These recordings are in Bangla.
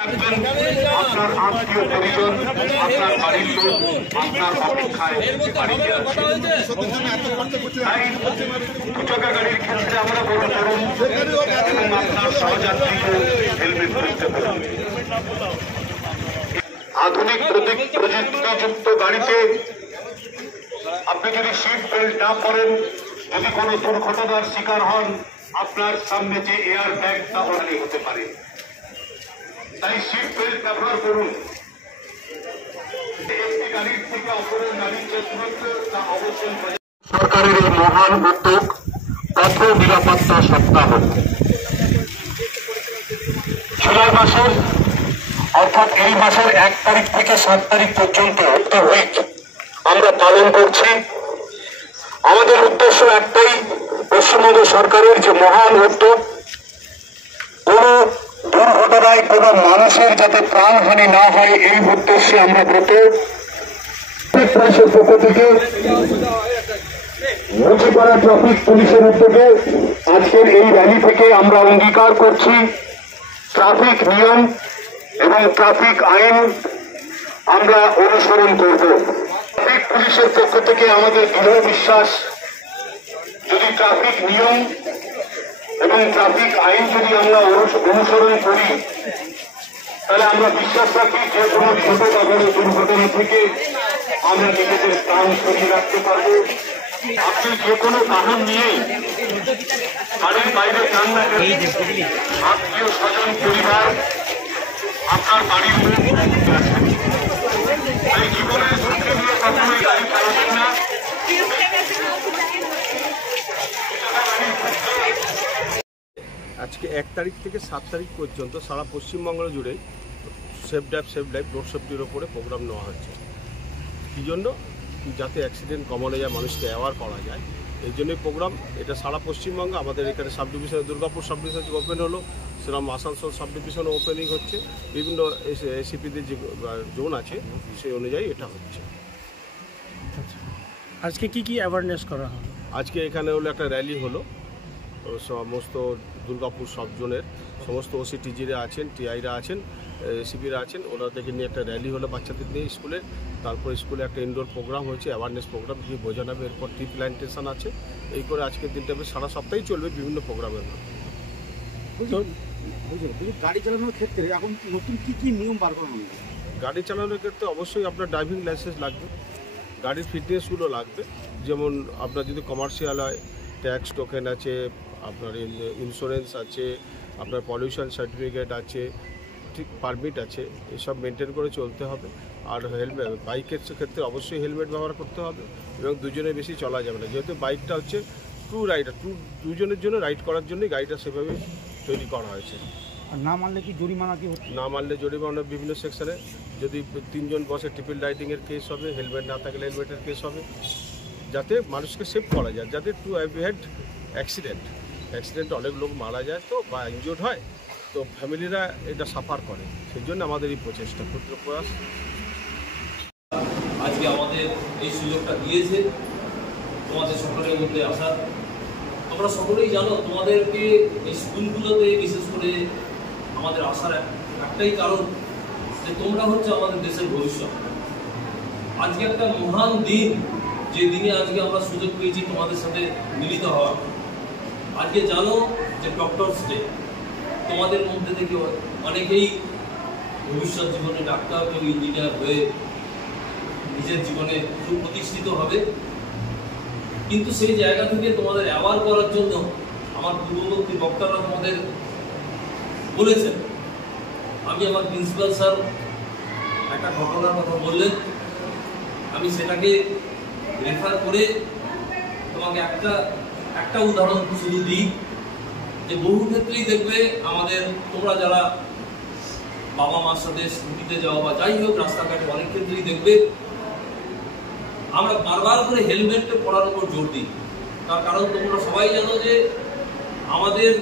আপনার আত্মীয় পরিজন, আপনার বাড়ির লোক আপনার অপেক্ষায় বাড়িতে আছে। তাই দুচাকা গাড়ির ক্ষেত্রে আমরা বড় করুন এবং আপনার সহযাত্রীকে হেলমেট পরতে বলুন। আধুনিক প্রযুক্তিযুক্ত গাড়িতে আপনি যদি সিট বেল্ট না পরেন, যদি কোনো দুর্ঘটনার শিকার হন, আপনার সামনে যে এয়ার ব্যাগ তা অনেক হতে পারে। তাই সিট বেল্ট ব্যবহার করুন। একটি গাড়ির থেকে অপরের গাড়ির যে দূরত্ব তা অবশ্যই। সরকারের এই মহান উদ্যোগ পথ নিরাপত্তা সপ্তাহ জুলাই মাসের অর্থাৎ এই মাসের 1 তারিখ থেকে 7 তারিখ পর্যন্ত আমরা পালন করছি। আমাদের উদ্দেশ্য একটাই, পশ্চিমবঙ্গ সরকারের যে মহান উদ্যোগ, কোন দুর্ঘটনায় কোন মানুষের যাতে প্রাণহানি না হয় এই উদ্দেশ্যে আমরা পুলিশের পক্ষ থেকে মুচিপাড়া ট্রাফিক পুলিশের উদ্যোগে আজকের এই র্যালি থেকে আমরা অঙ্গীকার করছি ট্রাফিক নিয়ম এবং ট্রাফিক আইন আমরা অনুসরণ করব। ট্রাফিক পুলিশের পক্ষ থেকে আমাদের দৃঢ় বিশ্বাস, যদি ট্রাফিক নিয়ম এবং ট্রাফিক আইন যদি আমরা অনুসরণ করি, তাহলে আমরা বিশ্বাস রাখি যে কোনো ছোট বা বড় দুর্ঘটনা থেকে আমরা নিজেদের প্রাণ সরিয়ে রাখতে পারবো। আপনি যে কোনো কারণ নিয়েই বাড়ির বাইরে যান না কেন, আত্মীয় স্বজন পরিবার আপনার বাড়ির লোক এই জীবনের ঝুঁকি নিয়ে কখনোই গাড়ি চালাবেন না। আজকে 1 তারিখ থেকে 7 তারিখ পর্যন্ত সারা পশ্চিমবঙ্গ জুড়ে সেফ লাইফ রোড সেফটির ওপরে প্রোগ্রাম নেওয়া হচ্ছে। কী জন্য? যাতে অ্যাক্সিডেন্ট কমানো যায়, মানুষকে অ্যাওয়ার করা যায়, এই জন্যই প্রোগ্রাম। এটা সারা পশ্চিমবঙ্গে আমাদের এখানে সাব ডিভিশনে দুর্গাপুর সাব ডিভিশন ওপেন হলো, সেরকম আসানসোল সাব ডিভিশনে ওপেনিং হচ্ছে। বিভিন্ন এসিপিদের যে জোন আছে সেই অনুযায়ী এটা হচ্ছে। আজকে কি অ্যাওয়ারনেস করা হলো? আজকে এখানে হলো একটা র্যালি হলো, সমস্ত দুর্গাপুর সব জোনের সমস্ত ওসিটিজিরা আছেন, টিআইরা আছেন, এসিপিরা আছেন, ওনাদেরকে নিয়ে একটা র্যালি হলো বাচ্চাদের নিয়ে স্কুলে। তারপর স্কুলে একটা ইনডোর প্রোগ্রাম হয়েছে, অ্যাওয়ারনেস প্রোগ্রাম দিয়ে বোঝানো। এরপর ট্রি প্ল্যান্টেশন আছে। এই করে আজকের দিনটা সারা সপ্তাহেই চলবে বিভিন্ন প্রোগ্রামের মধ্যে। গাড়ি চালানোর ক্ষেত্রে এখন নতুন কি নিয়ম বার করা হবে? গাড়ি চালানোর ক্ষেত্রে অবশ্যই আপনার ড্রাইভিং লাইসেন্স লাগবে, গাড়ির ফিটনেসগুলো লাগবে। যেমন আপনার যদি কমার্শিয়াল হয়, ট্যাক্স টোকেন আছে, আপনার ইন্স্যুরেন্স আছে, আপনার পলিউশন সার্টিফিকেট আছে, ঠিক পারমিট আছে, এসব মেনটেন করে চলতে হবে। আর বাইকের ক্ষেত্রে অবশ্যই হেলমেট ব্যবহার করতে হবে এবং দুজনের বেশি চলা যাবে না, যেহেতু বাইকটা হচ্ছে দুজনের জন্য রাইড করার জন্যই গাড়িটা সেভাবে তৈরি করা হয়েছে। আর না মানলে কি জরিমানা কি হচ্ছে? না মানলে জরিমানা বিভিন্ন সেকশনে, যদি 3 জন বসে ট্রিপল রাইডিংয়ের কেস হবে, হেলমেট না থাকলে হেলমেটের কেস হবে, যাতে মানুষকে সেভ করা যায়, যাতে টু অ্যাভয়েড অ্যাক্সিডেন্টে অনেক লোক মারা যায় তো বা ইনজুর্ড হয়, তো ফ্যামিলিরা এটা সাফার করে। সেই জন্য আমাদের এই প্রচেষ্টা, ক্ষুদ্র প্রয়াস। আজকে আমাদের এই সুযোগটা দিয়েছে তোমাদের সকলের মধ্যে আসার। তোমরা সকলেই জানো, তোমাদেরকে এই স্কুলগুলোতে বিশেষ করে আমাদের আসার একটাই কারণ যে তোমরা হচ্ছে আমাদের দেশের ভবিষ্যৎ। আজকে একটা মহান দিন, যে দিনে আজকে আমরা সুযোগ পেয়েছি তোমাদের সাথে মিলিত হওয়ার। আজকে জানো যে ডক্টরস ডে, তোমাদের মধ্যে থেকে অনেকেই ভবিষ্যৎ জীবনে ডাক্তার কেউ ইঞ্জিনিয়ার হয়ে নিজের জীবনে সুপ্রতিষ্ঠিত হবে। কিন্তু সেই জায়গা থেকে তোমাদের অ্যাওয়ার করার জন্য আমার পূর্ববর্তী বক্তারা তোমাদের বলেছেন। আমি আমার প্রিন্সিপাল স্যার একটা ঘটনার কথা বললেন, আমি সেটাকে রেফার করে তোমাকে একটা উদাহরণ শুধু দিই, যে বহু ক্ষেত্রেই দেখবে আমাদের তোমরা যারা বাবা মার সাথে স্কুটিতে যাওয়া বা যাই হোক রাস্তাঘাটে অনেক ক্ষেত্রেই দেখবে আমরা বারবার করে হেলমেটটা পরার উপর জোর দিই। তার কারণ তোমরা সবাই জানো যে আমাদের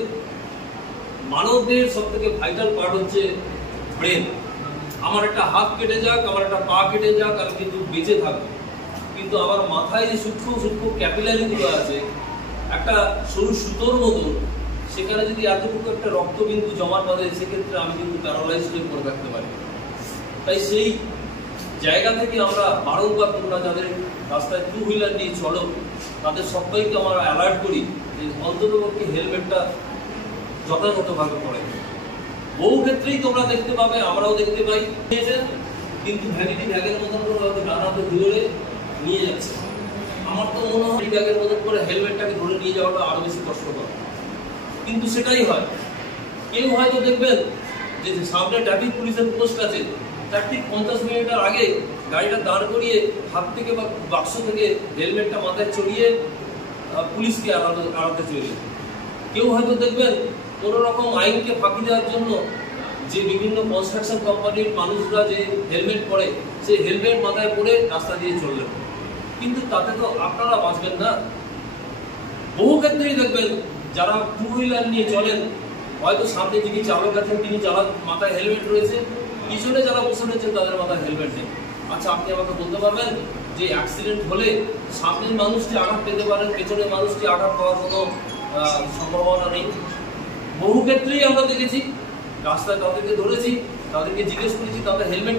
মানবদের সব থেকে ভাইটাল পার্ট হচ্ছে ব্রেন। আমার একটা হাত কেটে যাক, আমার একটা পা কেটে যাক, আমি কিন্তু বেঁচে থাকবো, কিন্তু আমার মাথায় যে সূক্ষ্ম ক্যাপিলারিগুলো আছে, একটা সরু সুতোর মতো, সেখানে যদি এতটুকু একটা রক্তবিন্দু জমা পড়ে সেক্ষেত্রে আমি কিন্তু প্যারালাইজ হয়ে পড়ে থাকতে পারি। তাই সেই জায়গা থেকে আমরা বারংবার তোমরা যাদের রাস্তায় টু হুইলার নিয়ে চলো তাদের সবাইকে আমরা অ্যালার্ট করি যে অন্ততপক্ষে হেলমেটটা যথাযথভাবে পরে। বহু ক্ষেত্রেই তোমরা দেখতে পাবে, আমরাও দেখতে পাই, কিন্তু ভ্যানিটি ব্যাগের মতন করে হয়তো ডানাতে ধরে নিয়ে যাচ্ছে। আমার তো মনে হয় ব্যাগের মতন করে হেলমেটটাকে ধরে নিয়ে যাওয়াটা আরো বেশি কষ্টকর, কিন্তু সেটাই হয়। কেউ হয়তো দেখবেন যে সামনে ট্রাফিক পুলিশের পোস্ট আছে, তার ঠিক 50 মিনিট আগে গাড়িটা দাঁড় করিয়ে হাত থেকে বা বাক্স থেকে হেলমেটটা মাথায় চড়িয়ে পুলিশকে আড়াতে চলে। কেউ হয়তো দেখবেন কোনো রকম আইনকে ফাঁকি দেওয়ার জন্য যে বিভিন্ন কনস্ট্রাকশন কোম্পানির মানুষরা যে হেলমেট পরে সেই হেলমেট মাথায় পরে রাস্তা দিয়ে চললেন, কিন্তু তাতে তো আপনারা বাঁচবেন না। বহু ক্ষেত্রেই দেখবেন যারা টু হুইলার নিয়ে চলেন, হয়তো সামনে যিনি চালক আছেন তিনি মাথায় হেলমেট রয়েছে, পিছনে যারা বসে রয়েছেন তাদের মাথায় হেলমেট নেই। আচ্ছা, আপনি আমাকে বলতে পারবেন যে অ্যাক্সিডেন্ট হলে সামনের মানুষটি আঘাত পেতে পারেন, পেছনের মানুষটি আঘাত পাওয়ার কোনো সম্ভাবনা নেই? বহু ক্ষেত্রেই আমরা দেখেছি রাস্তায় তাদেরকে ধরেছি, তাদেরকে জিজ্ঞেস করেছি তাদের হেলমেট